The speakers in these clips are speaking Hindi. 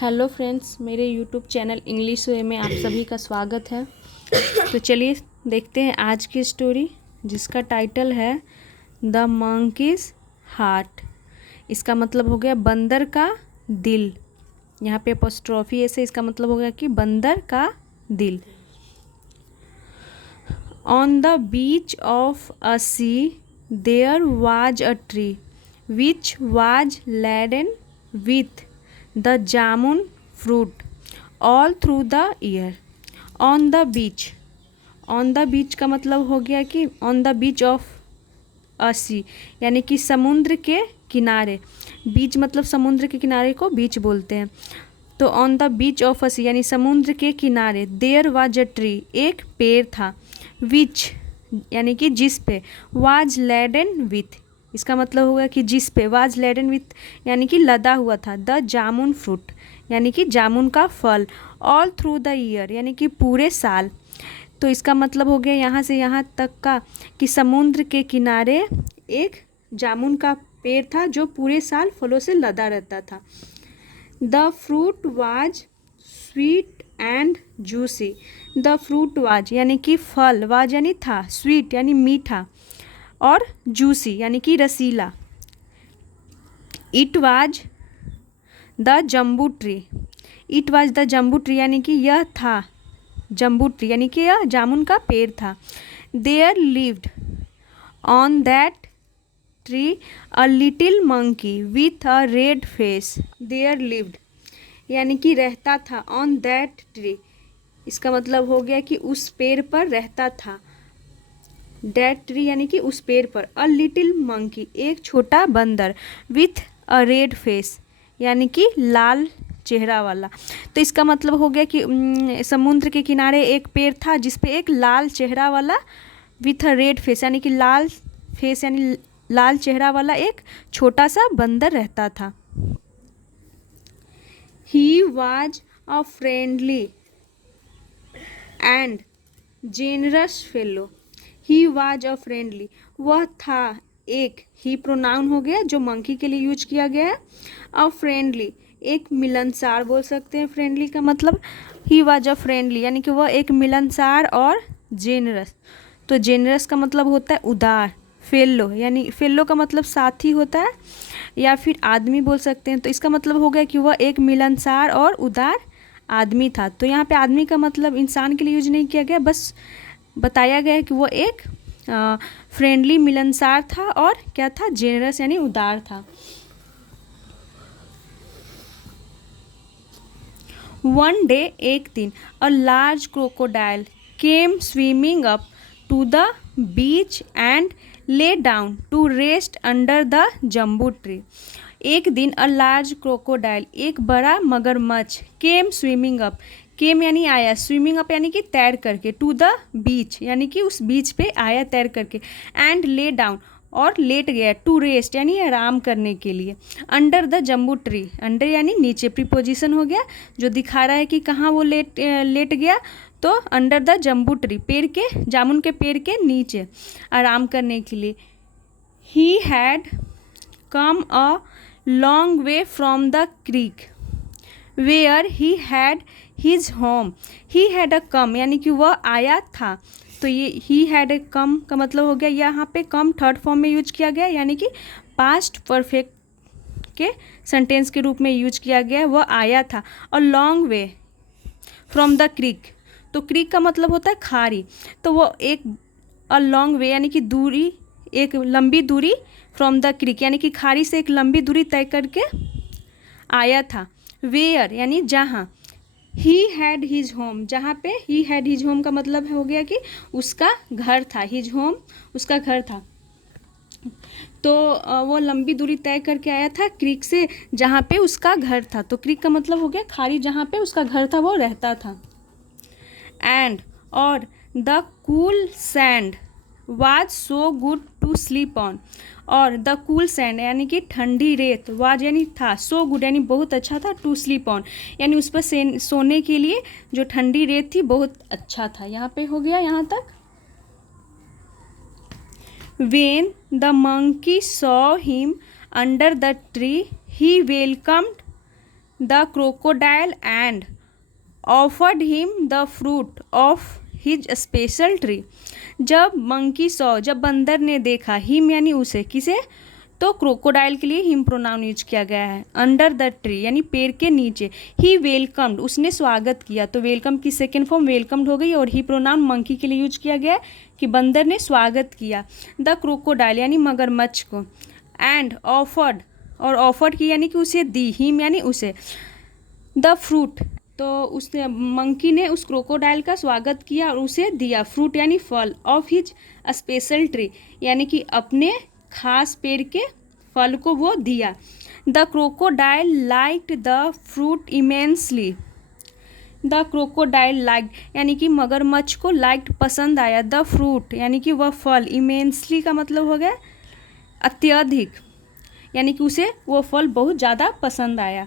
हेलो फ्रेंड्स, मेरे यूट्यूब चैनल इंग्लिश वे में आप सभी का स्वागत है। तो चलिए देखते हैं आज की स्टोरी, जिसका टाइटल है द मंकीज हार्ट। इसका मतलब हो गया बंदर का दिल। यहाँ पे अपोस्ट्रोफी ऐसे इसका मतलब हो गया कि बंदर का दिल। On the beach of a sea there was a tree which was laden with the jamun fruit all through the year. On the beach, on the beach का मतलब हो गया कि on the beach of a sea, यानी कि समुद्र के किनारे। बीच मतलब समुद्र के किनारे को बीच बोलते हैं। तो on the beach of a sea यानी समुद्र के किनारे देयर वाज अ ट्री, एक पेड़ था। विच यानी कि जिस पे, वाज लेडन विथ इसका मतलब होगा कि जिस पे, वाज लेडन विथ यानी कि लदा हुआ था। द जामुन फ्रूट यानी कि जामुन का फल। ऑल थ्रू द ईयर यानी कि पूरे साल। तो इसका मतलब हो गया यहाँ से यहाँ तक का कि समुद्र के किनारे एक जामुन का पेड़ था जो पूरे साल फलों से लदा रहता था। The fruit was sweet and juicy. The fruit was यानी कि फल, वाज यानी था, स्वीट यानी मीठा, और जूसी यानी कि रसीला। It was the jambu tree. It was the jambu tree यानी कि यह था जम्बू ट्री यानी कि यह जामुन का पेड़ था। There lived on that tree a little monkey with a red face. There lived यानी कि रहता था, ऑन दैट ट्री इसका मतलब हो गया कि उस पेड़ पर रहता था। दैट ट्री यानी कि उस पेड़ पर। अ लिटिल मंकी एक छोटा बंदर, विथ अ रेड फेस यानी कि लाल चेहरा वाला। तो इसका मतलब हो गया कि समुद्र के किनारे एक पेड़ था जिस पे एक लाल चेहरा वाला, विथ अ रेड फेस यानी कि लाल फेस यानी लाल चेहरा वाला एक छोटा सा बंदर रहता था। He was a friendly and generous fellow. He was a friendly वह था एक, ही प्रोनाउन हो गया जो मंकी के लिए यूज किया गया है। अ फ्रेंडली एक मिलनसार बोल सकते हैं, फ्रेंडली का मतलब। ही वाज अ फ्रेंडली यानी कि वह एक मिलनसार और जेनरस। तो जेनरस का मतलब होता है उदार। फेलो यानी फेलो का मतलब साथी होता है या फिर आदमी बोल सकते हैं। तो इसका मतलब हो गया कि वह एक मिलनसार और उदार आदमी था। तो यहाँ पे आदमी का मतलब इंसान के लिए यूज नहीं किया गया, बस बताया गया है कि वो एक फ्रेंडली मिलनसार था और क्या था, जेनरस यानी उदार था। वन डे एक दिन, a large crocodile came swimming up to the beach and lay down to rest under the jambu tree. एक दिन अ लार्ज क्रोकोडाइल एक बड़ा मगरमच्छ, केम स्विमिंग अप केम यानी आया, स्विमिंग अप यानी कि तैर करके, टू द बीच यानी कि उस बीच पे आया तैर करके, एंड ले डाउन और लेट गया, टू रेस्ट यानी आराम करने के लिए, under the jambu tree under यानी नीचे, प्रीपोजिशन हो गया जो दिखा रहा है कि कहाँ वो लेट गया। तो अंडर द जम्बू ट्री पेड़ के, जामुन के पेड़ के नीचे आराम करने के लिए। He had come a long way from the creek where he had his home. He had a come यानी कि वह आया था। तो ये ही हैड ए कम का मतलब हो गया, यहाँ पे कम थर्ड फॉर्म में यूज किया गया यानी कि पास्ट परफेक्ट के सेंटेंस के रूप में यूज किया गया। वह आया था। और long way from the creek, तो क्रीक का मतलब होता है खाड़ी। तो वो एक अ लॉन्ग वे यानी कि दूरी, एक लंबी दूरी, फ्रॉम द क्रीक यानी कि खाड़ी से एक लंबी दूरी तय करके आया था। वेयर यानी जहाँ। ही हैड हिज होम जहाँ पे, ही हैड हिज होम का मतलब हो गया कि उसका घर था। हिज होम उसका घर था। तो वो लंबी दूरी तय करके आया था क्रीक से जहाँ पे उसका घर था। तो क्रीक का मतलब हो गया खाड़ी, जहाँ पे उसका घर था वो रहता था। एंड और the cool sand was so good to sleep on. और द कूल सैंड यानी कि ठंडी रेत, वाज यानी था, सो गुड यानी बहुत अच्छा था, टू स्लीप ऑन यानी उस पर सोने के लिए जो ठंडी रेत थी बहुत अच्छा था। यहाँ पे हो गया यहाँ तक। When the monkey saw him under the tree he welcomed the crocodile and offered him the fruit of his special tree. जब बंदर ने देखा, हिम यानी उसे, किसे, तो क्रोकोडाइल के लिए हिम प्रोनाउन यूज किया गया है। अंडर द ट्री यानी पेड़ के नीचे, ही वेलकम्ड उसने स्वागत किया, तो वेलकम की सेकेंड फॉर्म वेलकम्ड हो गई, और ही प्रोनाउन मंकी के लिए यूज किया गया है कि बंदर ने स्वागत किया द क्रोकोडाइल यानी मगरमच्छ को, एंड ऑफर्ड, और ऑफर्ड की यानी कि उसे दी, हिम यानी उसे, द फ्रूट, तो उसने मंकी ने उस क्रोकोडाइल का स्वागत किया और उसे दिया फ्रूट यानी फल, ऑफ हिज स्पेशल ट्री यानी कि अपने खास पेड़ के फल को वो दिया। The crocodile liked the fruit immensely. The crocodile liked यानी कि मगरमच्छ को लाइक्ड पसंद आया, द फ्रूट यानी कि वह फल, इमेंसली का मतलब हो गया अत्यधिक, यानी कि उसे वो फल बहुत ज़्यादा पसंद आया।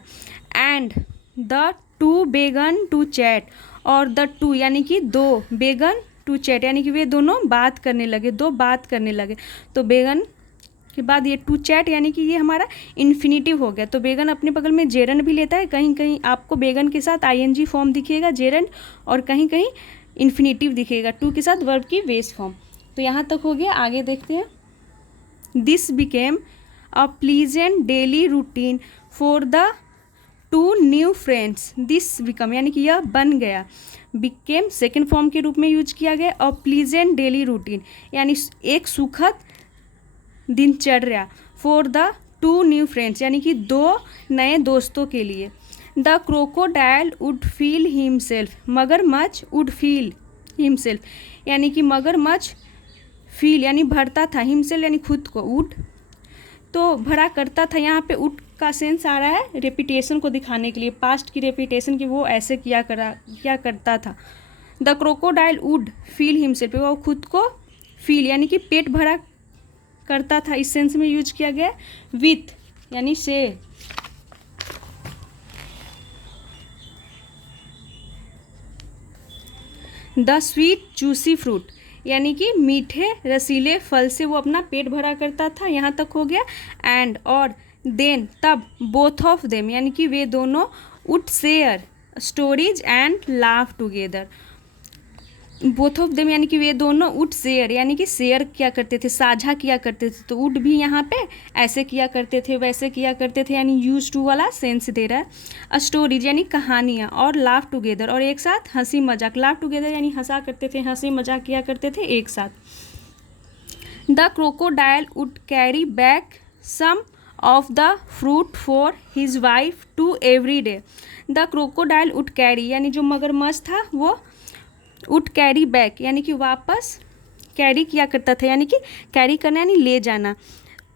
एंड द टू बेगन टू चैट, और द टू यानी कि दो, बेगन टू चैट यानी कि वे दोनों बात करने लगे, दो बात करने लगे, तो बेगन के बाद ये टू चैट यानी कि ये हमारा इन्फिनिटिव हो गया, तो बेगन अपने बगल में जेरंड भी लेता है, कहीं कहीं आपको बेगन के साथ आईएनजी फॉर्म दिखेगा जेरंड, और कहीं कहीं इन्फिनिटिव दिखेगा टू के साथ वर्ब की बेस फॉर्म। तो यहाँ तक हो गया, आगे देखते हैं। This became a pleasant daily routine for the two new friends. This become यानी कि यह बन गया, बिकेम सेकेंड फॉर्म के रूप में यूज किया गया, अ प्लीजेंट डेली रूटीन यानी एक सुखद दिनचर्या, for the two new friends यानी कि दो नए दोस्तों के लिए। The crocodile would feel himself, मगरमच्छ वुड फील हिमसेल्फ यानी कि मगरमच्छ फील यानी भरता था, हिमसेल्फ यानी खुद को, वुड तो भरा करता था, यहाँ पे वुड का सेंस आ रहा है रेपिटेशन को दिखाने के लिए, पास्ट की रेपिटेशन की वो ऐसे किया करता था। The crocodile would feel himself, वो खुद को फील यानी कि पेट भरा करता था, इस सेंस में यूज किया गया। विथ यानी से, द स्वीट जूसी फ्रूट यानी कि मीठे रसीले फल से वो अपना पेट भरा करता था, यहाँ तक हो गया। एंड और देन तब, बोथ ऑफ देम यानी कि वे दोनों, would share stories and laugh together, both of them यानी कि वे दोनों, वुड शेयर यानी कि शेयर किया करते थे, साझा किया करते थे, तो वुड भी यहाँ पे ऐसे किया करते थे, वैसे किया करते थे, यानी यूज टू वाला सेंस दे रहा है। स्टोरीज यानी कहानियाँ, और लाफ टुगेदर और एक साथ हंसी मजाक, लाफ टुगेदर यानी हंसा करते थे, हंसी मजाक किया करते थे एक साथ। The crocodile would carry back some of the fruit for his wife every day डे। द क्रोकोडाइल वुड कैरी यानी जो मगरमच्छ था वो वुड कैरी बैक यानी कि वापस कैरी किया करता था, यानी कि कैरी करना यानी ले जाना,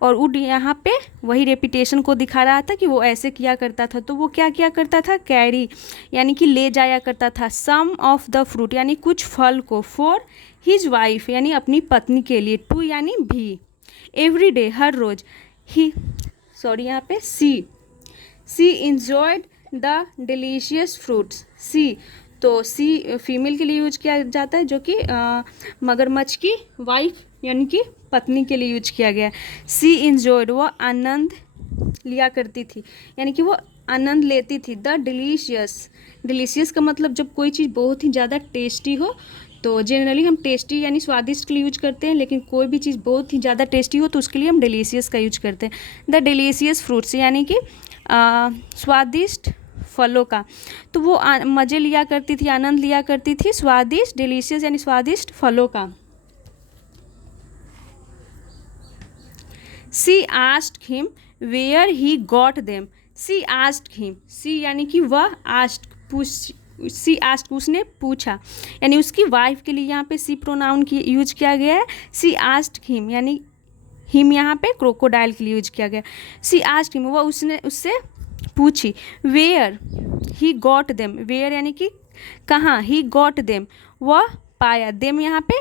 और वुड यहाँ पे वही रेपिटेशन को दिखा रहा था कि वो ऐसे किया करता था, तो वो क्या किया करता था, कैरी यानी कि ले जाया करता था, सम ऑफ द फ्रूट यानी कुछ फल को, फॉर हिज वाइफ यानी अपनी पत्नी के लिए, टू यानी भी, एवरी डे हर रोज, यहाँ पे सी इंजॉयड द डिलीशियस फ्रूट्स। सी तो सी फीमेल के लिए यूज किया जाता है, जो कि मगरमच्छ की वाइफ यानी कि पत्नी के लिए यूज किया गया है। सी इंजॉयड वो आनंद लिया करती थी, यानी कि वो आनंद लेती थी। द डिलीशियस का मतलब जब कोई चीज़ बहुत ही ज़्यादा टेस्टी हो, तो जनरली हम टेस्टी यानी स्वादिष्ट के लिए यूज करते हैं, लेकिन कोई भी चीज़ बहुत ही ज़्यादा टेस्टी हो तो उसके लिए हम डिलीशियस का यूज करते हैं। द डिलीशियस फ्रूट्स यानी कि स्वादिष्ट फलों का, तो वो मज़े लिया करती थी, आनंद लिया करती थी स्वादिष्ट, डिलीशियस यानी स्वादिष्ट फलों का। She asked him where he got them. She asked him, she यानी कि वह, सी आस्क्ड उसने पूछा, यानी उसकी वाइफ के लिए यहाँ पे सी प्रोनाउन की यूज किया गया है। सी आस्क्ड हिम यानी हिम यहाँ पे क्रोकोडाइल के लिए यूज किया गया। सी आस्क्ड हिम वह उससे पूछी, where he got them, where यानी कि कहाँ, ही गॉट देम वह पाया, देम यहाँ पे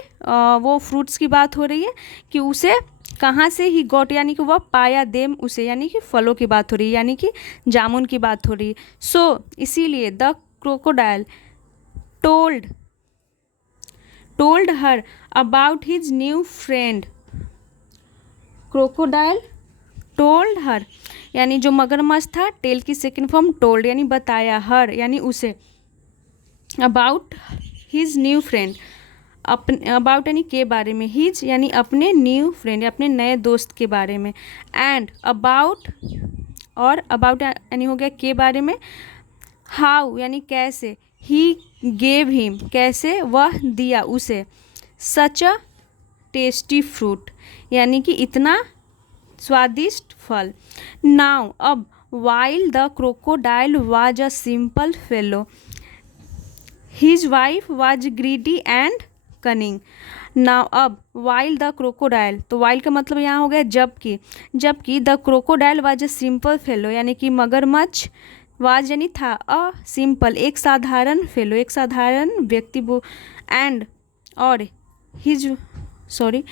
वो फ्रूट्स की बात हो रही है कि उसे कहाँ से ही गॉट यानी कि वह पाया, देम उसे यानी कि फलों की बात हो रही है, यानी कि जामुन की बात हो रही है। सो इसीलिए the crocodile told her about his new friend. Crocodile told her यानी जो मगरमच्छ था, टेल की सेकेंड फॉर्म टोल्ड यानी बताया, हर यानी उसे, अबाउट हिज न्यू फ्रेंड, अपने, अबाउट यानी के बारे में, हिज यानी अपने, न्यू फ्रेंड अपने नए दोस्त के बारे में, एंड अबाउट, और अबाउट यानी हो गया के बारे में, हाउ यानी कैसे, ही गेव हिम कैसे वह दिया उसे, सच अ टेस्टी फ्रूट यानी कि इतना स्वादिष्ट फल, नाउ अब, while the crocodile was a simple fellow, his wife was greedy and cunning, now अब, वाइल द क्रोकोडाइल, तो वाइल का मतलब यहाँ हो गया जबकि, जबकि the crocodile was a simple fellow यानी कि मगरमच्छ, वाज यानी था, अ सिंपल एक साधारण फेलो एक साधारण व्यक्ति, वो, एंड और, हिज सॉरी,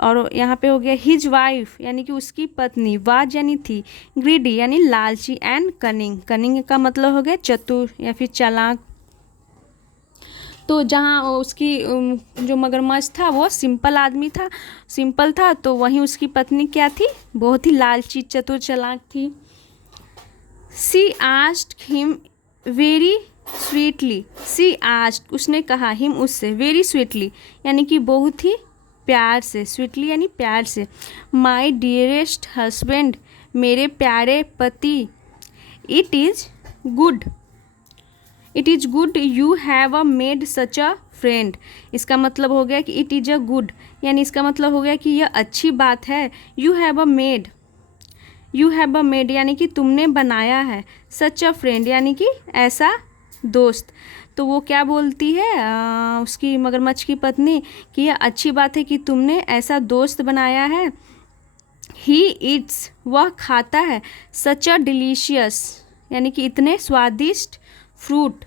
और यहाँ पे हो गया हिज वाइफ यानी कि उसकी पत्नी, वाज यानी थी, ग्रीडी यानी लालची, एंड कनिंग, कनिंग का मतलब हो गया चतुर या फिर चालाक। तो जहाँ उसकी जो मगरमच्छ था वो सिंपल आदमी था, सिंपल था, तो वहीं उसकी पत्नी क्या थी, बहुत ही लालची चतुर चालाक थी। सी आस्क्ड हिम वेरी स्वीटली, सी आस्क्ड उसने कहा, हिम उससे, वेरी स्वीटली यानी कि बहुत ही प्यार से, स्वीटली यानी प्यार से, माई डियरेस्ट हस्बैंड मेरे प्यारे पति, it is good, it is good you have a made such a friend, इसका मतलब हो गया कि इट इज़ अ गुड यानी इसका मतलब हो गया कि यह अच्छी बात है, you have a made, you have a made यानी कि तुमने बनाया है, सच अ फ्रेंड यानी कि ऐसा दोस्त, तो वो क्या बोलती है उसकी मगरमच्छ की पत्नी कि यह अच्छी बात है कि तुमने ऐसा दोस्त बनाया है, ही ईट्स वह खाता है, सच अ डिलीशियस यानी कि इतने स्वादिष्ट, फ्रूट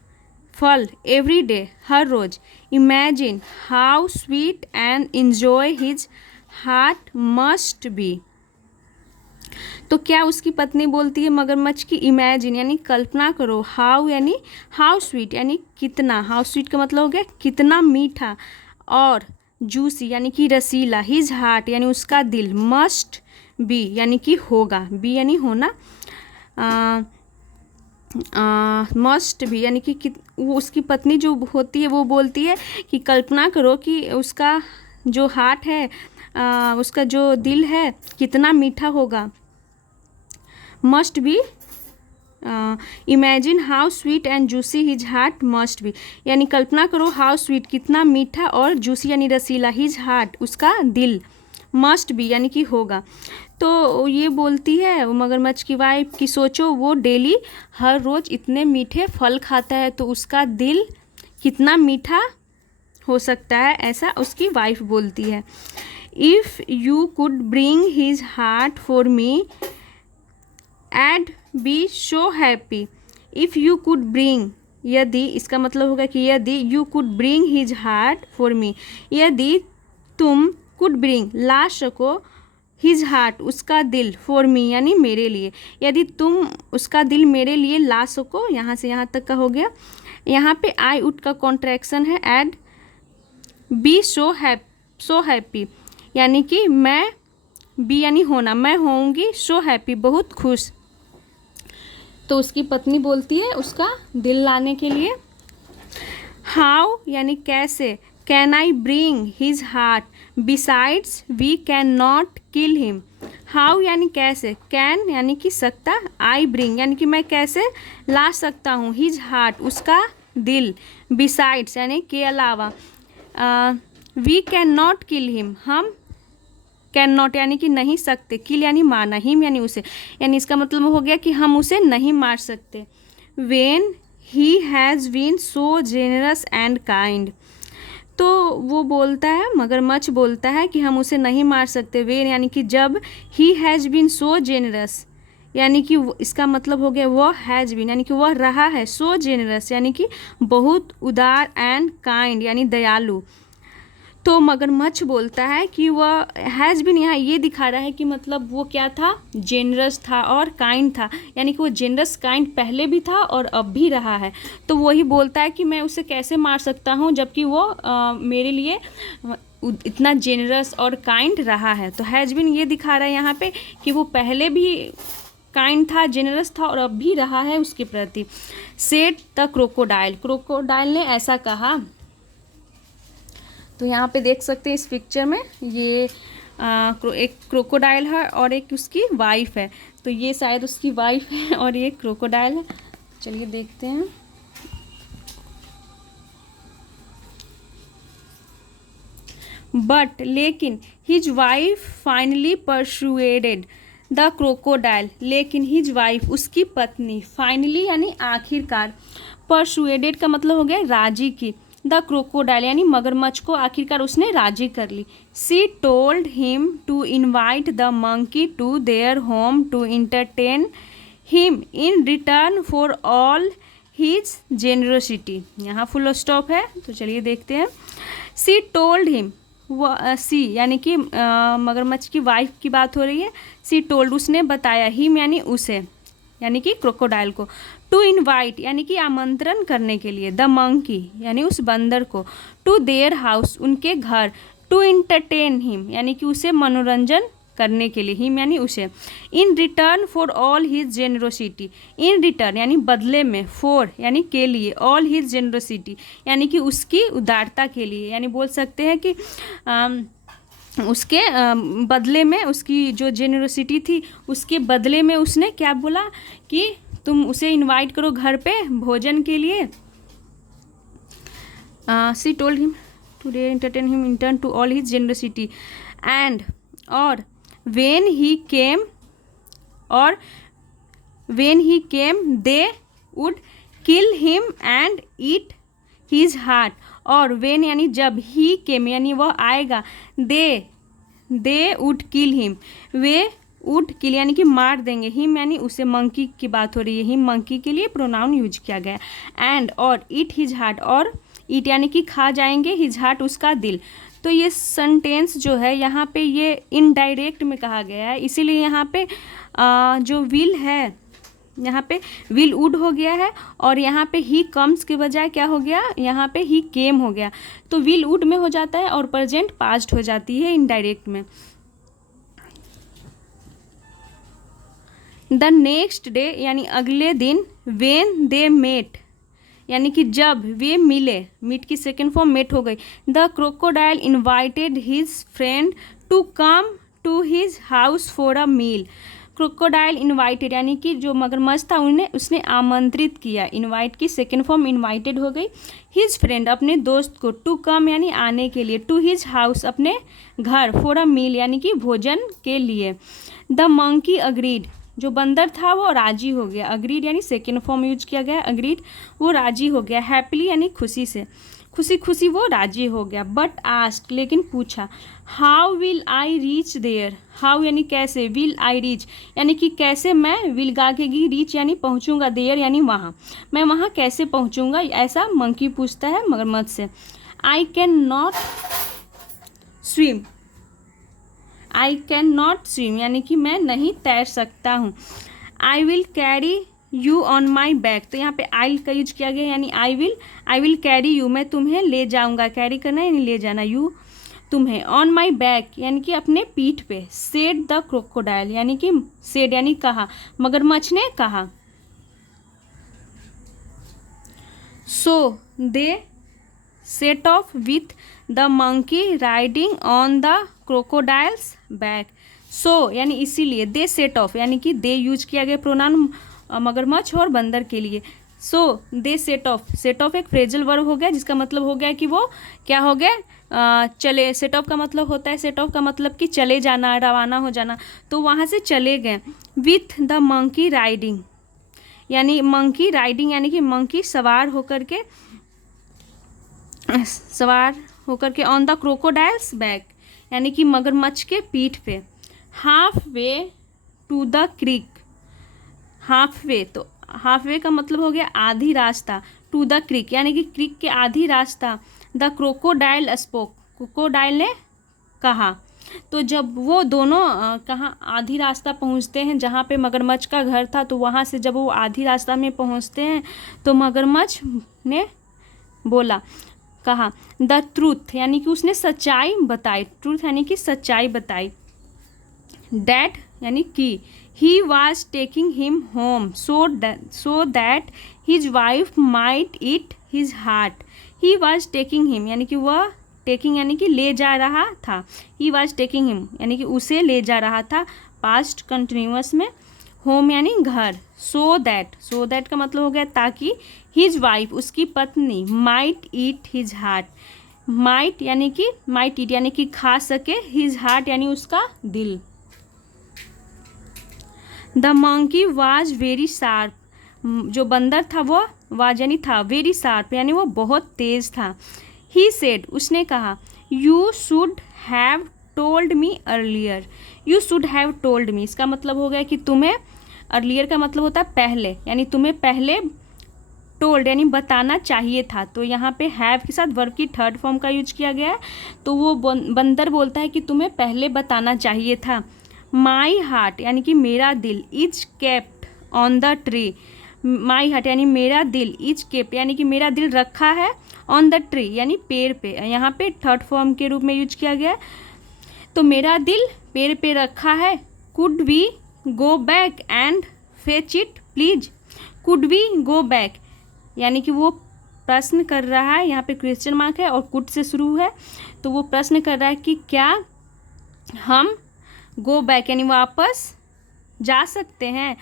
फल, एवरी डे हर रोज, imagine how sweet and enjoy his heart must be, तो क्या उसकी पत्नी बोलती है मगरमच्छ की, इमेजिन यानी कल्पना करो, हाउ यानी हाउ स्वीट यानी कितना, हाउ स्वीट का मतलब हो गया कितना मीठा, और जूसी यानी कि रसीला, हिज हार्ट यानी उसका दिल, मस्ट बी यानी कि होगा, बी यानी होना, मस्ट भी यानी कि वो उसकी पत्नी जो होती है वो बोलती है कि कल्पना करो कि उसका जो हार्ट है, उसका जो दिल है कितना मीठा होगा, must be, imagine how sweet and juicy his heart must B यानी कल्पना करो हाउ स्वीट कितना मीठा, और जूसी यानी रसीला, हिज हार्ट उसका दिल, मस्ट बी यानी कि होगा, तो ये बोलती है मगरमच्छ की वाइफ कि सोचो वो डेली हर रोज़ इतने मीठे फल खाता है तो उसका दिल कितना मीठा हो सकता है, ऐसा उसकी वाइफ बोलती है। If you could bring his heart for me and be so happy, if you could bring यदि, इसका मतलब होगा कि यदि, you could bring his heart for me यदि तुम, कुड ब्रिंग ला सको, हिज हार्ट उसका दिल, फॉर मी यानी मेरे लिए, यदि तुम उसका दिल मेरे लिए ला सको, यहाँ से यहाँ तक का हो गया, यहाँ पे आई उड का कॉन्ट्रैक्शन है, एड बी सो हैप्पी यानी कि मैं, बी यानी होना, मैं होऊंगी, सो हैप्पी बहुत खुश, तो उसकी पत्नी बोलती है उसका दिल लाने के लिए, हाउ यानी कैसे, can I bring his heart besides we can not kill him, how यानी कैसे, कैन यानी कि सकता, आई ब्रिंग यानी कि मैं कैसे ला सकता हूँ, हिज हार्ट उसका दिल, बिसाइड्स यानी के अलावा, we can not kill him हम कैन नॉट यानी कि नहीं सकते, किल यानी मारना, हिम यानी उसे, यानी इसका मतलब हो गया कि हम उसे नहीं मार सकते, when he has been so generous and kind, तो वो बोलता है मगरमच्छ बोलता है कि हम उसे नहीं मार सकते, वेन यानी कि जब, he has been so generous यानी कि इसका मतलब हो गया वह हैज़ बीन यानी कि वह रहा है, सो जेनरस यानी कि बहुत उदार, एंड काइंड यानी दयालु, तो मगरमच्छ बोलता है कि वह हैज़ बीन, यहाँ ये दिखा रहा है कि मतलब वो क्या था, जेनरस था और काइंड था, यानी कि वो जेनरस काइंड पहले भी था और अब भी रहा है। तो वही बोलता है कि मैं उसे कैसे मार सकता हूँ जबकि वो मेरे लिए इतना जेनरस और काइंड रहा है। तो हैज़ बीन ये दिखा रहा है यहाँ पे कि वो पहले भी काइंड था, जेनरस था और अब भी रहा है उसके प्रति। सेड द क्रोकोडाइल, क्रोकोडाइल ने ऐसा कहा। तो यहाँ पे देख सकते हैं इस पिक्चर में ये एक क्रोकोडाइल है और एक उसकी वाइफ है। तो ये शायद उसकी वाइफ है और ये क्रोकोडाइल है। चलिए देखते हैं। बट लेकिन his wife finally persuaded the crocodile, लेकिन हिज वाइफ उसकी पत्नी, फाइनली यानी आखिरकार, परसुएडेड का मतलब हो गया राजी की, द क्रोकोडाइल यानी मगरमच्छ को आखिरकार उसने राजी कर ली। She told him to invite the monkey to their home to entertain him in return for all his generosity. यहाँ फुल स्टॉप है, तो चलिए देखते हैं। सी टोल्ड हिम, वो सी यानी कि मगरमच्छ की वाइफ की बात हो रही है। सी टोल्ड उसने बताया, हिम यानी उसे, यानी कि क्रोकोडाइल को, टू इनवाइट यानी कि आमंत्रण करने के लिए, द मंकी यानी उस बंदर को, टू देयर हाउस उनके घर, टू इंटरटेन हिम यानी कि उसे मनोरंजन करने के लिए, हिम यानी उसे, इन return for all his generosity, in return यानी बदले में, फॉर यानी के लिए, ऑल हिज जेनरोसिटी यानी कि उसकी उदारता के लिए, यानी बोल सकते हैं कि उसके बदले में, उसकी जो जेनरोसिटी थी उसके बदले में उसने क्या बोला कि तुम उसे इनवाइट करो घर पे भोजन के लिए। She told him today entertain him in turn to all his generosity and, और when he came, और when he came they would kill him and eat his heart, और when यानी जब, he came यानी वह आएगा, they would kill him, way would kill यानी कि मार देंगे, him यानी उसे, मंकी की बात हो रही है, him मंकी के लिए प्रोनाउन यूज किया गया, and और eat his heart, और eat यानी कि खा जाएंगे, his heart उसका दिल। तो ये सेंटेंस जो है यहाँ पे ये इनडायरेक्ट में कहा गया है, इसीलिए यहाँ पे जो विल है यहाँ पे विल वुड हो गया है और यहाँ पे ही कम्स के बजाय क्या हो गया, यहाँ पे ही केम हो गया। तो विल वुड में हो जाता है और प्रेजेंट पास्ट हो जाती है इनडायरेक्ट में। द नेक्स्ट डे यानी अगले दिन, वेन दे मेट यानी कि जब वे मिले, मीट की सेकेंड फॉर्म मेट हो गई। The crocodile invited his friend to come to his house for a meal. Crocodile invited यानी कि जो मगरमच्छ था उन्हें उसने आमंत्रित किया, इन्वाइट की सेकेंड फॉर्म इन्वाइटेड हो गई। हिज फ्रेंड अपने दोस्त को, टू कम यानी आने के लिए, टू हिज हाउस अपने घर, फॉर अ मील यानी कि भोजन के लिए। द मंकी अग्रीड, जो बंदर था वो राजी हो गया, अग्रीड यानी सेकेंड फॉर्म यूज किया गया, अग्रीड वो राजी हो गया, हैप्पीली यानी खुशी से, खुशी खुशी वो राजी हो गया। बट आस्क्ड लेकिन पूछा, how will I reach there, how यानी कैसे, विल आई रीच यानी कि कैसे मैं, विल गा के गी, रीच यानी पहुंचूंगा, देयर यानी वहाँ, मैं वहाँ कैसे पहुंचूंगा, ऐसा मंकी पूछता है मगरमच्छ से। I can not swim, I can not swim यानी कि मैं नहीं तैर सकता हूँ। I will carry you on my back, तो यहाँ पे आई का यूज किया गया यानी आई विल कैरी यू, मैं तुम्हें ले जाऊँगा, कैरी करना यानी ले जाना, यू तुम्हें, ऑन माई बैक यानी कि अपने पीठ पे। सेड द क्रोकोडाइल यानी कि सेड यानी कहा, मगरमच्छ ने कहा। So they set off with the monkey riding on the crocodile's back. So यानी इसीलिए, दे सेट ऑफ यानी कि दे यूज किया गया प्रोनाउन मगरमच्छ और बंदर के लिए। सो they set of, set of एक फ्रेजल वर्ब हो गया जिसका मतलब हो गया कि वो क्या हो गया, चले। सेट ऑफ का मतलब होता है, सेट ऑफ का मतलब कि चले जाना, रवाना हो जाना, तो वहाँ से चले गए। विथ द मंकी राइडिंग यानी मंकी राइडिंग यानी कि मंकी सवार होकर के ऑन द क्रोकोडाइल्स बैक यानी कि मगरमच्छ के पीठ पे। Half way to the creek, half way, तो हाफ वे का मतलब हो गया आधी रास्ता, टू द क्रीक यानी कि क्रीक के आधी रास्ता। द क्रोकोडाइल स्पोक, क्रोकोडाइल ने कहा। तो जब वो दोनों कहाँ आधी रास्ता पहुँचते हैं जहाँ पे मगरमच्छ का घर था, तो वहाँ से जब वो आधी रास्ता में पहुँचते हैं तो मगरमच्छ ने बोला, कहा द ट्रूथ, यानी कि उसने सच्चाई बताई। ट्रूथ यानी कि सच्चाई बताई। डैट यानी कि he was taking him home so that his wife might eat his heart. He was taking him यानी कि वह, टेकिंग यानी कि ले जा रहा था। ही वॉज टेकिंग हिम यानी कि उसे ले जा रहा था, पास्ट कंटिन्यूअस में। होम यानी घर। सो दैट का मतलब हो गया ताकि, हिज वाइफ उसकी पत्नी, माइट ईट हिज हार्ट। माइट यानी कि माइट ईट यानी कि खा सके, हिज हार्ट यानी उसका दिल। The monkey was very sharp, जो बंदर था वो वाज यानी था, वेरी शार्प यानी वो बहुत तेज था। ही सेड उसने कहा, you should have told me earlier. You should have told me इसका मतलब हो गया कि तुम्हें, अर्लियर का मतलब होता है पहले, यानी तुम्हें पहले टोल्ड यानी बताना चाहिए था। तो यहाँ पे हैव के साथ वर्ब की थर्ड फॉर्म का यूज किया गया है। तो वो बंदर बोलता है कि तुम्हें पहले बताना चाहिए था। माई हार्ट यानी कि मेरा दिल, is kept on the tree. My heart यानी मेरा दिल, इज केप्ट यानी कि मेरा दिल रखा है, ऑन द ट्री यानी पेड़ पे, यहाँ पे थर्ड फॉर्म के रूप में यूज किया गया है। तो मेरा दिल पेड़ पे रखा है। Could we go back and fetch it please. Could we go back यानी कि वो प्रश्न कर रहा है, यहाँ पे क्वेश्चन मार्क है और कुड से शुरू है, तो वो प्रश्न कर रहा है कि क्या हम गो बैक यानी वापस जा सकते हैं,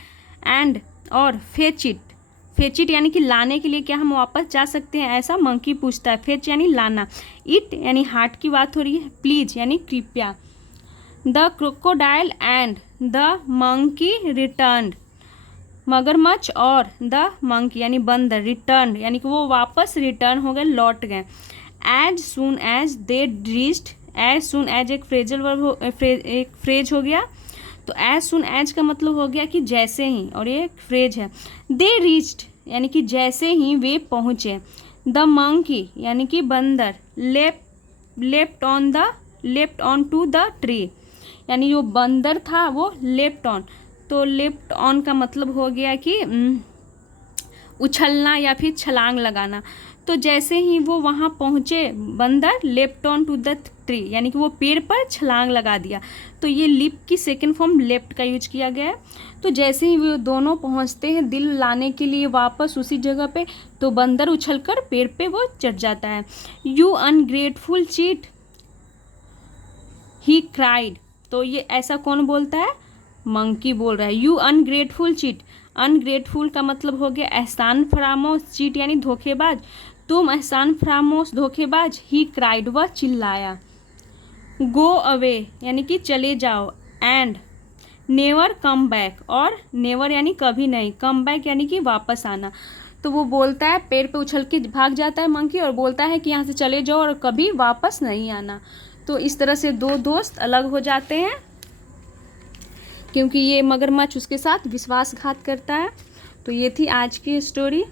एंड और फेच इट यानी कि लाने के लिए क्या हम वापस जा सकते हैं, ऐसा मंकी पूछता है। फेच यानी लाना, इट यानी हार्ट की बात हो रही है, प्लीज यानी कृपया। The crocodile and the monkey return. मगरमच्छ और द मंकी यानी बंदर, रिटर्न यानी कि वो वापस रिटर्न हो गए, लौट गए। As soon as they reached, as soon as एक फ्रेजल वर्ब एक फ्रेज हो गया। तो एज सुन एज का मतलब हो गया कि जैसे ही, और ये एक फ्रेज है। दे रीच्ड यानी कि जैसे ही वे पहुँचे। द मंकी यानी कि बंदर, left on to the tree यानी जो बंदर था वो लेफ्ट ऑन, तो लेफ्ट ऑन का मतलब हो गया कि उछलना या फिर छलांग लगाना। तो जैसे ही वो वहाँ पहुँचे बंदर, left on to the tree यानी कि वो पेड़ पर छलांग लगा दिया। तो ये लिप की सेकंड फॉर्म लेफ्ट का यूज किया गया है। तो जैसे ही वो दोनों पहुँचते हैं दिल लाने के लिए वापस उसी जगह पे, तो बंदर उछलकर पेड़ पे वो चढ़ जाता है। You ungrateful cheat, he cried. तो ये ऐसा कौन बोलता है, मंकी बोल रहा है। यू अनग्रेटफुल चीट, अनग्रेटफुल का मतलब हो गया एहसान फरामोश, चीट यानी धोखेबाज, तुम एहसान फरामोश धोखेबाज। ही क्राइड वह चिल्लाया। गो अवे यानी कि चले जाओ, एंड नेवर कम बैक, और नेवर यानी कभी नहीं, कम बैक यानी कि वापस आना। तो वो बोलता है, पेड़ पे उछल के भाग जाता है मंकी और बोलता है कि यहाँ से चले जाओ और कभी वापस नहीं आना। तो इस तरह से दो दोस्त अलग हो जाते हैं क्योंकि ये मगरमच्छ उसके साथ विश्वासघात करता है। तो ये थी आज की स्टोरी।